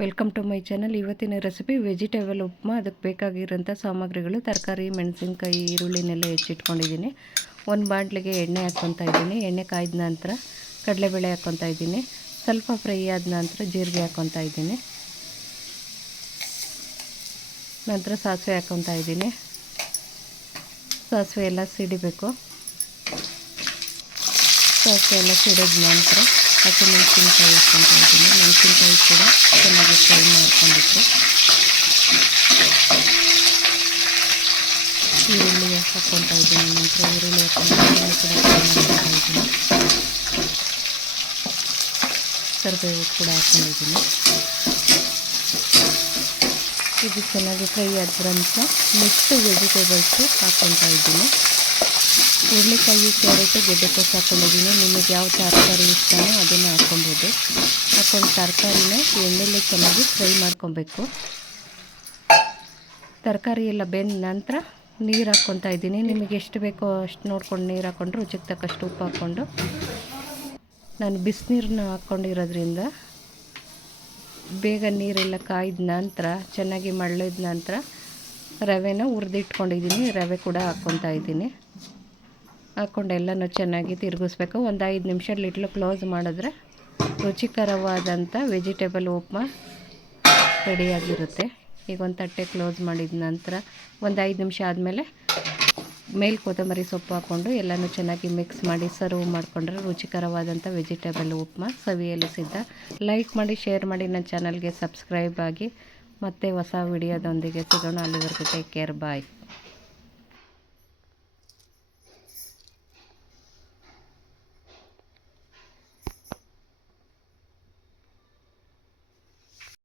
Welcome to my channel. ಇವತ್ತಿನ recipe vegetable upma, ಅದಕ್ಕೆ ಬೇಕಾಗಿರೋಂಥ ಸಾಮಗ್ರಿಗಳು. ತರಕಾರಿ, ಮೆಣಸಿನ್ಕಾಯಿ, ಈರುಳ್ಳಿನೆಲ್ಲ ಹೆಚ್ಚಿಟ್ಕೊಂಡಿದ್ದೀನಿ. ಒಂದು ಬಾಂಡ್ಲಿಗೆ ಎಣ್ಣೆ ಹಾಕ್ಕೊತಾ ಇದ್ದೀನಿ. ಎಣ್ಣೆ ಕಾಯ್ದ ನಂತರ ಕಡಲೆಬೇಳೆ ಹಾಕ್ಕೊತಾ ಇದ್ದೀನಿ. ಸ್ವಲ್ಪ ಫ್ರೈ ಆದ ನಂತರ ಜೀರಿಗೆ ಹಾಕ್ಕೊತಾ ಇದ್ದೀನಿ. ನಂತರ ಸಾಸಿವೆ ಹಾಕ್ಕೊತಾ ಇದ್ದೀನಿ. ಸಾಸಿವೆ ಎಲ್ಲ ಸಿಡಿಬೇಕು. ಸಾಸಿವೆ ಎಲ್ಲ ಸಿಡಿದ ನಂತರ ಹಸಿಮೆಣಸಿನ್ಕಾಯಿ ಹಾಕ್ಕೊತಾ ಇದ್ದೀನಿ ಮೆಣಸಿನ್ಕಾಯಿ ಕೂಡ ಚೆನ್ನಾಗಿ ಫ್ರೈ ಮಾಡ್ಕೊಂಡಿತ್ತು ಈರುಳ್ಳಿ ಹಾಕ್ಕೊತಾ ಇದ್ದೀನಿ. ನಂತರ ಈರುಳ್ಳಿ ಹಾಕ್ಕೊಂಡು ಕೂಡ ಫ್ರೈ ಮಾಡ್ಕೊತಾ ಇದ್ದೀನಿ ಕರಿಬೇವು ಕೂಡ ಹಾಕ್ಕೊಂಡಿದ್ದೀನಿ. ಇದು ಚೆನ್ನಾಗಿ ಫ್ರೈ ಆದ ನಂತರ ನೆಕ್ಸ್ಟ್ ವೆಜಿಟೇಬಲ್ಸು ಹಾಕ್ಕೊತಾ ಇದ್ದೀನಿ. ಹುರುಳಿಕಾಯಿ ಕ್ಯಾರೆಟು ಗೆಡ್ಡೆಕೋಸು ಹಾಕ್ಕೊಂಡಿದ್ದೀನಿ ನಿಮಗೆ ಯಾವ ತರಕಾರಿ ಇಷ್ಟನೋ ಅದನ್ನು ಹಾಕ್ಕೊಬೋದು. ಹಾಕ್ಕೊಂಡು ತರಕಾರಿನ ಎಣ್ಣೆಲೆ ಚೆನ್ನಾಗಿ ಫ್ರೈ ಮಾಡ್ಕೊಬೇಕು. ತರಕಾರಿ ಎಲ್ಲ ಬೆಂದ ನಂತರ ನೀರು ಹಾಕ್ಕೊತಾ ಇದ್ದೀನಿ. ನಿಮಗೆ ಎಷ್ಟು ಬೇಕೋ ಅಷ್ಟು ನೋಡ್ಕೊಂಡು ನೀರು ಹಾಕ್ಕೊಂಡು ರುಚಿಗೆ ತಕ್ಕಷ್ಟು ಉಪ್ಪು ಹಾಕ್ಕೊಂಡು. ನಾನು ಬಿಸಿನೀರನ್ನ ಹಾಕ್ಕೊಂಡಿರೋದ್ರಿಂದ ಬೇಗ ನೀರೆಲ್ಲ ಕಾಯ್ದ ನಂತರ, ಚೆನ್ನಾಗಿ ಮಳ್ಳಿದ ನಂತರ ರವೆನ ಹುರಿದಿಟ್ಕೊಂಡಿದ್ದೀನಿ. ರವೆ ಕೂಡ ಹಾಕ್ಕೊತಾ ಇದ್ದೀನಿ. ಹಾಕ್ಕೊಂಡು ಎಲ್ಲನೂ ಚೆನ್ನಾಗಿ ತಿರುಗಿಸ್ಬೇಕು. ಒಂದು ಐದು ನಿಮಿಷ ಲಿಟ್ಲು ಕ್ಲೋಸ್ ಮಾಡಿದ್ರೆ ರುಚಿಕರವಾದಂಥ ವೆಜಿಟೇಬಲ್ ಉಪ್ಮಾ ರೆಡಿಯಾಗಿರುತ್ತೆ. ಈಗ ಒಂದು ತಟ್ಟೆ ಕ್ಲೋಸ್ ಮಾಡಿದ ನಂತರ ಒಂದು ಐದು ನಿಮಿಷ ಆದಮೇಲೆ ಮೇಲೆ ಕೊತ್ತಂಬರಿ ಸೊಪ್ಪು ಹಾಕ್ಕೊಂಡು ಎಲ್ಲನೂ ಚೆನ್ನಾಗಿ ಮಿಕ್ಸ್ ಮಾಡಿ ಸರ್ವ್ ಮಾಡಿಕೊಂಡ್ರೆ ರುಚಿಕರವಾದಂಥ ವೆಜಿಟೇಬಲ್ ಉಪ್ಮಾ ಸವಿಯಲು ಸಿದ್ಧ. ಲೈಕ್ ಮಾಡಿ, ಶೇರ್ ಮಾಡಿ, ನನ್ನ ಚಾನಲ್ಗೆ ಸಬ್ಸ್ಕ್ರೈಬ್ ಆಗಿ ಮತ್ತೆ ಹೊಸ ವಿಡಿಯೋದೊಂದಿಗೆ ಸಿಗೋಣ. ಅಲ್ಲಿವರೆಗೂ ಟೇಕ್ ಕೇರ್, ಬಾಯ್.